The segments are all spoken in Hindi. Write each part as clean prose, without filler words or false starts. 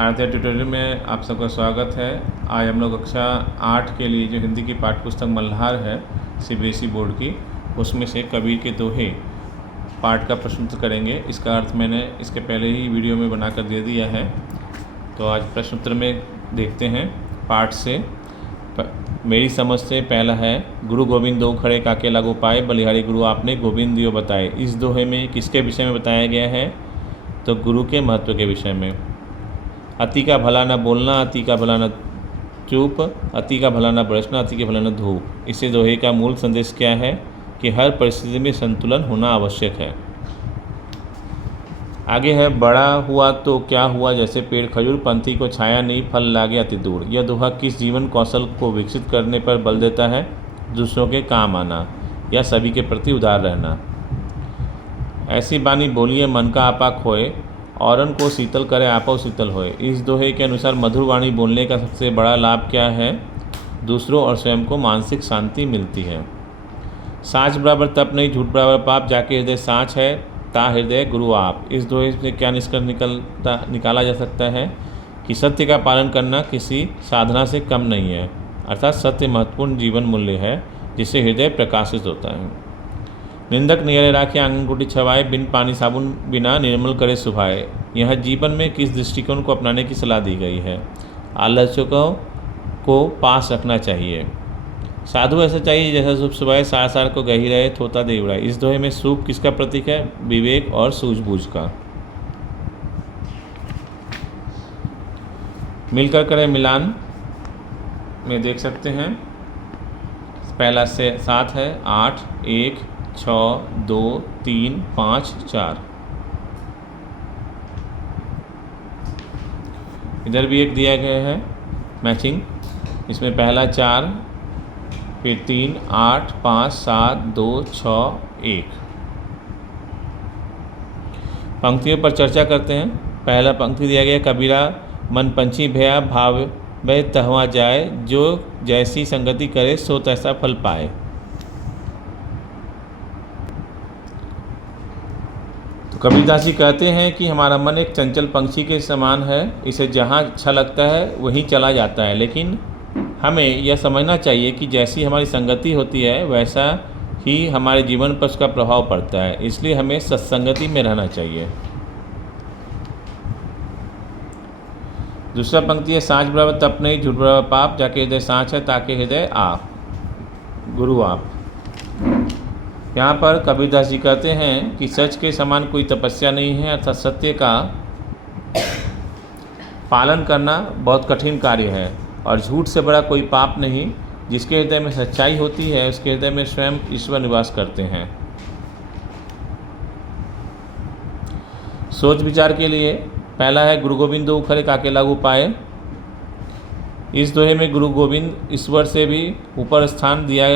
आरती ट्यूटोरियल में आप सबका स्वागत है। आज हम लोग कक्षा 8 के लिए जो हिंदी की पाठ्यपुस्तक मल्हार है सीबीएसई बोर्ड की, उसमें से कबीर के दोहे पाठ का प्रश्न उत्तर करेंगे। इसका अर्थ मैंने इसके पहले ही वीडियो में बनाकर दे दिया है। तो आज प्रश्न उत्तर में देखते हैं पाठ से। मेरी समझ से पहला है, गुरु गोविंद दो खड़े काके लागू पाए, बलिहारी गुरु आपने गोविंद दियो बताए। इस दोहे में किसके विषय में बताया गया है? तो गुरु के महत्व के विषय में। अति का भला न बोलना, अति का भला न चुप, अति का भला न बरसना, अति का भला न धूप। इसे दोहे का मूल संदेश क्या है कि हर परिस्थिति में संतुलन होना आवश्यक है। आगे है, बड़ा हुआ तो क्या हुआ जैसे पेड़ खजूर, पंथी को छाया नहीं फल लागे अति दूर। यह दोहा किस जीवन कौशल को विकसित करने पर बल देता है? दूसरों के काम आना या सभी के प्रति उदार रहना। ऐसी बानी बोलिए मन का आपा खोए, औरन को शीतल करे आपो शीतल होए। इस दोहे के अनुसार मधुर वाणी बोलने का सबसे बड़ा लाभ क्या है? दूसरों और स्वयं को मानसिक शांति मिलती है। साँच बराबर तप नहीं, झूठ बराबर पाप, जाके हृदय साँच है ता हृदय गुरु आप। इस दोहे से क्या निष्कर्ष निकाला जा सकता है कि सत्य का पालन करना किसी साधना से कम नहीं है, अर्थात सत्य महत्वपूर्ण जीवन मूल्य है जिससे हृदय प्रकाशित होता है। निंदक नियरे राखे आंगन कुटी छवाए, बिन पानी साबुन बिना निर्मल करे सुभाए। यह जीवन में किस दृष्टिकोण को अपनाने की सलाह दी गई है? आलोचकों को पास रखना चाहिए। साधु ऐसा चाहिए जैसा सूप सुभाए, सार सार को गही रहे थोता दे उड़ाए। इस दोहे में सूप किसका प्रतीक है? विवेक और सूझबूझ का। मिलकर करें मिलान में देख सकते हैं। पहला से 7 है, 8, 1, 6, 2, 3, 5, 4। इधर भी एक दिया गया है मैचिंग। इसमें पहला 4, फिर 3, 8, 5, 7, 2, 6, 1। पंक्तियों पर चर्चा करते हैं। पहला पंक्ति दिया गया, कबीरा मन पंछी भया भाव वह तहवा जाए, जो जैसी संगति करे सो तैसा फल पाए। तो कबीरदास जी कहते हैं कि हमारा मन एक चंचल पंछी के समान है, इसे जहाँ अच्छा लगता है वहीं चला जाता है, लेकिन हमें यह समझना चाहिए कि जैसी हमारी संगति होती है वैसा ही हमारे जीवन पर उसका प्रभाव पड़ता है। इसलिए हमें सत्संगति में रहना चाहिए। दूसरा पंक्ति है, साँच बराबर तप नहीं, झूठ बराबर पाप, जाके हृदय साँच है ताके हृदय आप गुरु आप। यहाँ पर कबीरदास जी कहते हैं कि सच के समान कोई तपस्या नहीं है, अर्थात सत्य का पालन करना बहुत कठिन कार्य है, और झूठ से बड़ा कोई पाप नहीं। जिसके हृदय में सच्चाई होती है उसके हृदय में स्वयं ईश्वर निवास करते हैं। सोच विचार के लिए पहला है, गुरु गोविंद दो खड़े काके लागू पाए। इस दोहे में गुरु गोविंद ईश्वर से भी ऊपर स्थान दिया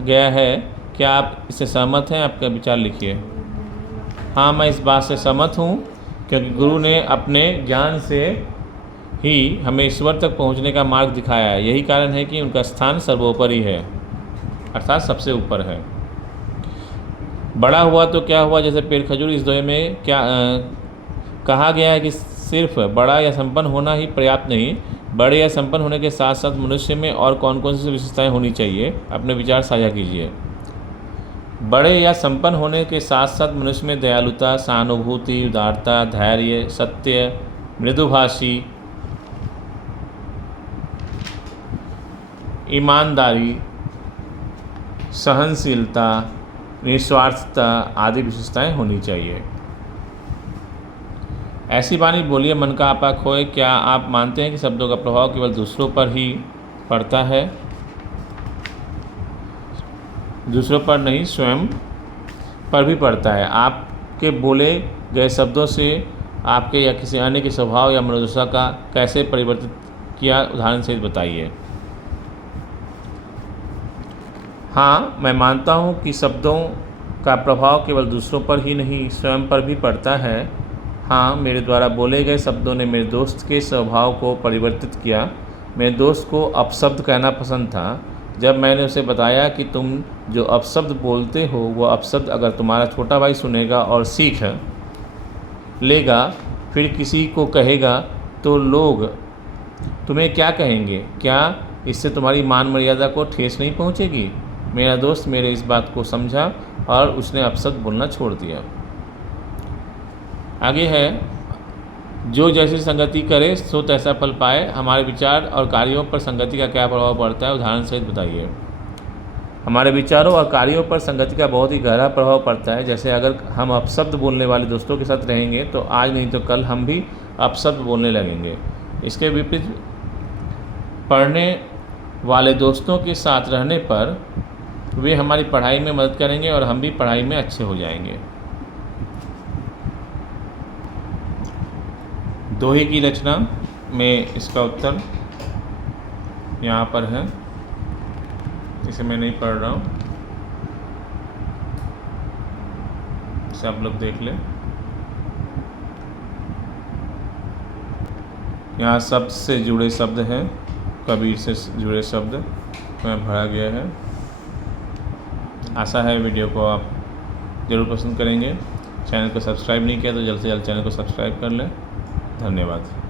गया है। क्या आप इससे सहमत हैं? आपका विचार लिखिए। हाँ, मैं इस बात से सहमत हूँ, क्योंकि गुरु ने अपने ज्ञान से ही हमें ईश्वर तक पहुँचने का मार्ग दिखाया है। यही कारण है कि उनका स्थान सर्वोपरि है, अर्थात सबसे ऊपर है। बड़ा हुआ तो क्या हुआ जैसे पेड़ खजूर। इस दोहे में क्या कहा गया है कि सिर्फ बड़ा या संपन्न होना ही पर्याप्त नहीं, बड़े या संपन्न होने के साथ साथ मनुष्य में और कौन कौन सी विशेषताएं होनी चाहिए? अपने विचार साझा कीजिए। बड़े या संपन्न होने के साथ साथ मनुष्य में दयालुता, सहानुभूति, उदारता, धैर्य, सत्य, मृदुभाषी, ईमानदारी, सहनशीलता, निस्वार्थता आदि विशेषताएं होनी चाहिए। ऐसी बानी बोलिए मन का आपा खोए। क्या आप मानते हैं कि शब्दों का प्रभाव केवल दूसरों पर ही पड़ता है? दूसरों पर नहीं, स्वयं पर भी पड़ता है। आपके बोले गए शब्दों से आपके या किसी अन्य के स्वभाव या मनोदशा का कैसे परिवर्तित किया, उदाहरण से बताइए। हाँ, मैं मानता हूँ कि शब्दों का प्रभाव केवल दूसरों पर ही नहीं, स्वयं पर भी पड़ता है। हाँ, मेरे द्वारा बोले गए शब्दों ने मेरे दोस्त के स्वभाव को परिवर्तित किया। मेरे दोस्त को अपशब्द कहना पसंद था। जब मैंने उसे बताया कि तुम जो अपशब्द बोलते हो वो अपशब्द अगर तुम्हारा छोटा भाई सुनेगा और सीख लेगा, फिर किसी को कहेगा तो लोग तुम्हें क्या कहेंगे? क्या इससे तुम्हारी मान मर्यादा को ठेस नहीं पहुंचेगी? मेरा दोस्त मेरे इस बात को समझा और उसने अपशब्द बोलना छोड़ दिया। आगे है, जो जैसी संगति करे सो तैसा फल पाए। हमारे विचार और कार्यों पर संगति का क्या प्रभाव पड़ता है, उदाहरण सहित बताइए। हमारे विचारों और कार्यों पर संगति का बहुत ही गहरा प्रभाव पड़ता है। जैसे अगर हम अपशब्द बोलने वाले दोस्तों के साथ रहेंगे तो आज नहीं तो कल हम भी अपशब्द बोलने लगेंगे। इसके विपरीत पढ़ने वाले दोस्तों के साथ रहने पर वे हमारी पढ़ाई में मदद करेंगे और हम भी पढ़ाई में अच्छे हो जाएंगे। दोहे की रचना में इसका उत्तर यहाँ पर है, इसे मैं नहीं पढ़ रहा हूँ, इसे आप लोग देख लें। यहाँ शब्द से जुड़े शब्द हैं, कबीर से जुड़े शब्द में भरा गया है। आशा है वीडियो को आप ज़रूर पसंद करेंगे। चैनल को सब्सक्राइब नहीं किया तो जल्द से जल्द चैनल को सब्सक्राइब कर लें। धन्यवाद।